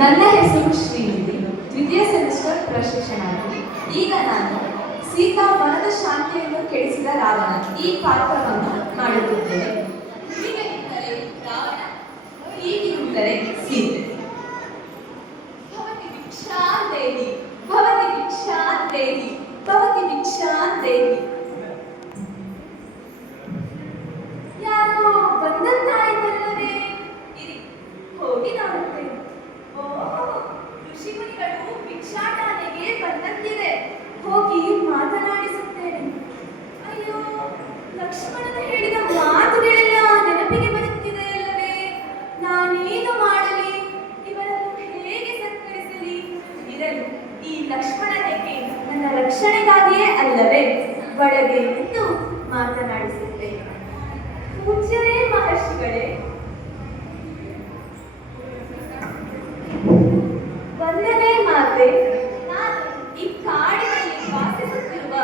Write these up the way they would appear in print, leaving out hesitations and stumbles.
ನನ್ನ ಹೆಸರು ಶ್ರೀನಿಧಿ, ದ್ವಿತೀಯ ಸೆಮಿಸ್ಟರ್ ಪ್ರಶಿಕ್ಷಣಾರ್ಥಿ. ಈಗ ನಾನು ಸೀತಾ ಮನದ ಶಾಂತಿಯನ್ನು ಕೆಡಿಸಿದ ರಾವಣ ಈ ಪಾತ್ರವನ್ನು ಮಾಡುತ್ತಿದ್ದೇನೆ. ಹೀಗೆಂದರೆ ರಾವಣ, ಹೀಗಿರುತ್ತದೆ ಸೀತೆ. ಭವತಿ ಭಿಕ್ಷಾಂದೇಹಿ, ಭವತಿ ಭಿಕ್ಷಾಂದೇಹಿ, ಭವತಿ ಭಿಕ್ಷಾಂದೇಹಿ. ಯಾರೋ ಬಂದದ್ದಾಯ್ತಲ್ಲವೇ, ಇರಿ ಹೋಗಿ ನೋಡುತ್ತೇನೆ. ಋಷಿಮುನಿಗಳು ಭಿಕ್ಷಾಟನೆಗೆ ಬಂದಂತಿದೆ, ಹೋಗಿ ಮಾತನಾಡಿಸುತ್ತೇನೆ. ಅಯ್ಯೋ, ಲಕ್ಷ್ಮಣನ ಹೇಳಿದ ಮಾತುಗಳೆಲ್ಲ ನೆನಪಿಗೆ ಬರುತ್ತಿದೆ ಅಲ್ಲವೇ. ನಾನೇನು ಮಾಡಲಿ, ಇವರನ್ನು ಹೇಗೆ ಸತ್ಕರಿಸಲಿ? ಇರಲಿ, ಈ ಲಕ್ಷ್ಮಣನಿಗೆ ನನ್ನ ರಕ್ಷಣೆಗಾಗಿಯೇ ಅಲ್ಲವೇ ಒಳಗೆ ನಿಂತು ಮಾತನಾಡಿಸುತ್ತೇನೆ. ಪೂಜ್ಯರೇ ಮಹರ್ಷಿಗಳೇ, ವಂದನೆ ಮಾತೆ. ನಾನು ಈ ಕಾಡಿನಲ್ಲಿ ವಾಸಿಸುತ್ತಿರುವ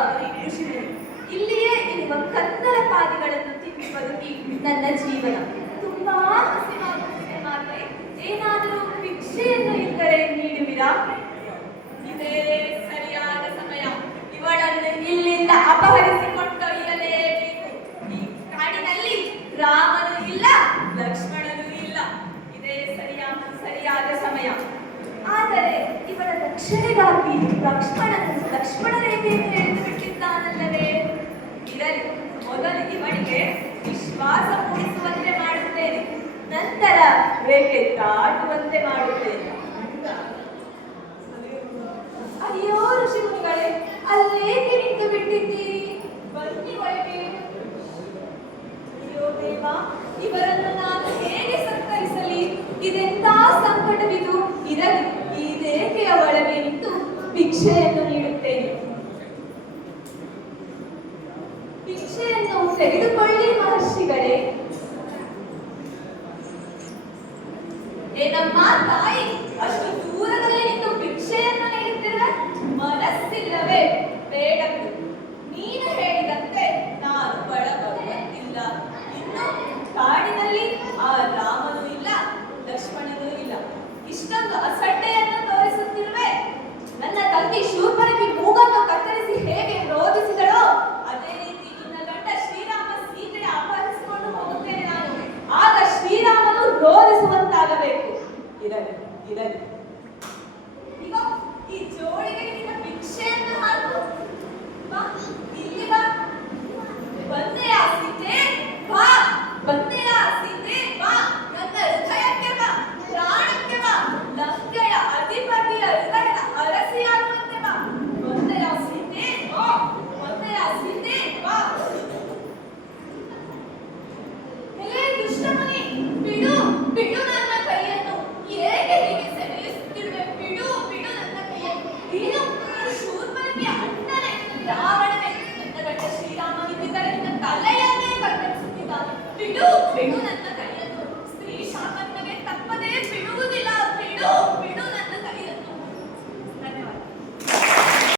ಋಷಿಮುನಿ. ಇಲ್ಲಿಯೇ ಇರುವ ಕತ್ತಲ ಪಾದಿಗಳನ್ನು ತಿಂದು ಬದುಕಿ ನನ್ನ ಜೀವನ ತುಂಬಾ ಹಸಿವಾಗುತ್ತಿದೆ ಮಾತೆ. ಏನಾದರೂ ಭಿಕ್ಷೆಯನ್ನು ಇದ್ದರೆ ನೀಡುವಿರಾ? ಇದೇ ಸರಿಯಾದ ಸಮಯ. ಇವಳನ್ನು ಇಲ್ಲಿಂದ ಅಪಹರಿಸಿಕೊಂಡೊಯ್ಯಲೇಬೇಕು. ಈ ಕಾಡಿನಲ್ಲಿ ರಾಮನು ಇಲ್ಲ, ಲಕ್ಷ್ಮಣನು ಇಲ್ಲ. ಇದೇ ಸರಿಯಾದ ಸಮಯ. ಆದರೆ ಇವಳ ರಕ್ಷಣೆಗಾಗಿ ಲಕ್ಷ್ಮಣ ರೇಖೆಯನ್ನು ಎಳೆದು ಬಿಟ್ಟಿದ್ದಾನಲ್ಲವೇ. ಇರಲಿ, ಮೊದಲು ಇವಳಿಗೆ ವಿಶ್ವಾಸ ಮೂಡಿಸುವಂತೆ ಮಾಡುತ್ತೇನೆ, ನಂತರ ರೇಖೆ ದಾಟುವಂತೆ ಮಾಡುತ್ತೇನೆ. ಅಯ್ಯೋ ಋಷಿಮುನಿಗಳೇ, ಅಲ್ಲೇಕೆ ನಿಂತು ಬಿಟ್ಟಿದ್ದೀರಿ? ಬನ್ನಿ ಒಳಗೆ. ಅಯ್ಯೋ ದೇವ, ಇವರನ್ನು ನಾನು ಹೇಗೆ ಸತ್ಕರಿಸಲಿ? ಇದೆಂತ ಸಂಕಟವಿದು. ಇರಲಿ, ಈ ರೇಖೆಯ ಒಳಗೆ ನಿಂತು ಭಿಕ್ಷೆಯನ್ನು ನೀಡುತ್ತೇನೆ. ಭಿಕ್ಷೆಯನ್ನು ತೆಗೆದುಕೊಳ್ಳಿ ಮಹರ್ಷಿಗಳೇ. ಏನಮ್ಮ ತಾಯಿ, ಅಷ್ಟು ದೂರದಲ್ಲಿ ನಿಂತು ಭಿಕ್ಷೆಯನ್ನು ನೀಡುತ್ತಿರುವ ಮನಸ್ಸಿಲ್ಲವೇ? ಬೇಡ, ನೀನು ಹೇಳಿದಂತೆ ನಾನು ಬರುವಂತಿಲ್ಲ. ಇನ್ನು ಕಾಡಿನಲ್ಲಿ ಆ ರಾಮನು ಇಲ್ಲ, ಲಕ್ಷ್ಮಣನೂ ಇಲ್ಲ. ಇಷ್ಟೊಂದು ಅಸಡ್ಡೆಯನ್ನು ತೋರಿಸುತ್ತಿರುವೆ. ನನ್ನ ತಂಗಿ ಶೂರ್ಪನಖಿ ಮೂಗನ್ನು ಕತ್ತರಿಸಿ ಹೇಗೆ ರೋಧಿಸಿದಳೋ ಅದೇ ರೀತಿ ನಿನ್ನ ಗಂಡ ಶ್ರೀರಾಮ ಸೀತೆಯ ಅಪಹರಿಸಿಕೊಂಡು ಹೋಗುತ್ತೇನೆ ನಾನು. ಆಗ ಶ್ರೀರಾಮನು ರೋಧಿಸುವಂತಾಗಬೇಕು. ಇರಲಿ ಇರಲಿ, ಈಗ ಈ ಜೋಳಿಗೆ ನಿನ್ನ ಭಿಕ್ಷೆಯನ್ನು ಹಾಕು. ಬಾ, ಇಲ್ಲಿ ಬಾ. ಬಂದೆಯಾ ಸೀತೆ? ಬಾ, ಬಂದೆಯಾ ಸೀತೆ? ಬಾ, ನನ್ನ ಹೃದಯಕ್ಕೆ ಬಾ, ಪ್ರಾಣಕ್ಕೆ ಬಾ, ಲಂಕೆಯ ಅಧಿಪತಿಯ ಹೃದಯದ ಅರಸಿಯಾಗುವಂತೆ ಬಾ. ಬಂದೆಯಾ ಸೀತೆ? ಬಾ, ಬಂದೆಯಾ ಸೀತೆ? ಬಾ. ಹೇ ದುಷ್ಟಮುನಿ, ಬಿಡು ಬಿಡು ನನ್ನ ಕೈಯನ್ನು. ಏಕೆ ಹೀಗೆ ಸೆಳೆಯುತ್ತಿರುವೆ? ಬಿಡು ಬಿಡು ನನ್ನ ಕೈಯನ್ನು. ನೀನು ಶೂರ್ಪನಖಿಯ ಅಣ್ಣನೇ, ರಾವಣನೇ. ನನ್ನ ಗಂಡ ಶ್ರೀರಾಮನಿದ್ದರೆ ನಿನ್ನ ತಲೆಯನ್ನೇ ಕತ್ತರಿಸುತ್ತಿದ್ದಾನೆ. ಬಿಡು ಬಿಡು ನನ್ನ